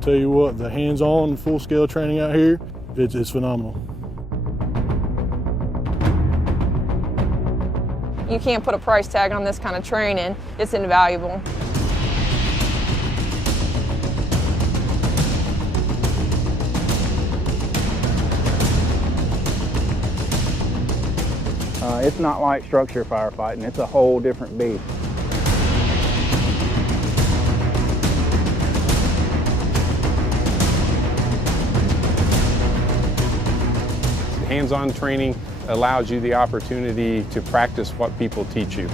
tell you what, the hands-on, full-scale training out here, it's phenomenal. You can't put a price tag on this kind of training. It's invaluable. It's not like structure firefighting. It's a whole different beast. Hands-on training allows you the opportunity to practice what people teach you.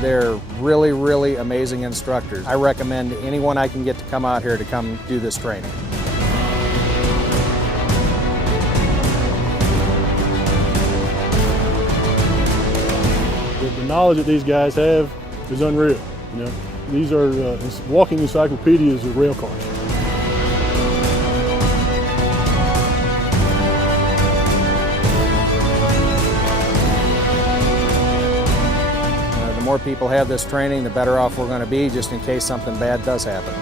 They're really, really amazing instructors. I recommend anyone I can get to come out here to come do this training. The knowledge that these guys have is unreal. You know, these are walking encyclopedias of rail cars. The more people have this training, the better off we're going to be, just in case something bad does happen.